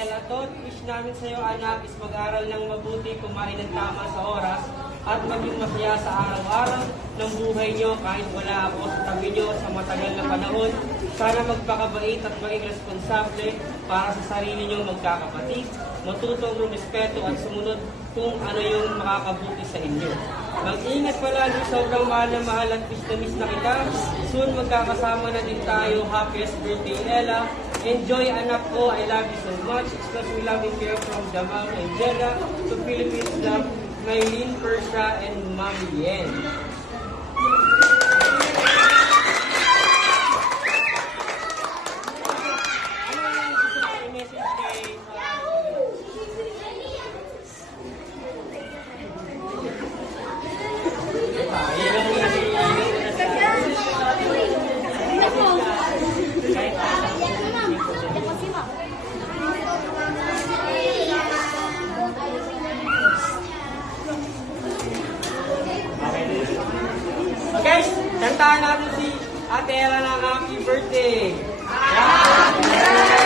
Ella. Thought wish namin sa iyo, anak, is mag-aral ng mabuti, kumain ng tama sa oras, at maging masaya sa araw-araw ng buhay nyo kahit wala ako sa tabi nyo sa matagal na panahon. Sana magpakabait at maging responsable para sa sarili nyo magkakapatid, matutong rumispeto at sumunod kung ano yung makakabuti sa inyo. Mag-ingat palagi, sobrang mahal at miss na kita. Soon magkakasama na din tayo. Happiest birthday, Ella. Enjoy, anak ko. I love you so much. Expressing love and care from Jamal and Jeddah to Philippines Love, Maylene, Persia, and Mami Yen. Okay, kantahan natin si Ate Ella ng happy birthday. Happy birthday!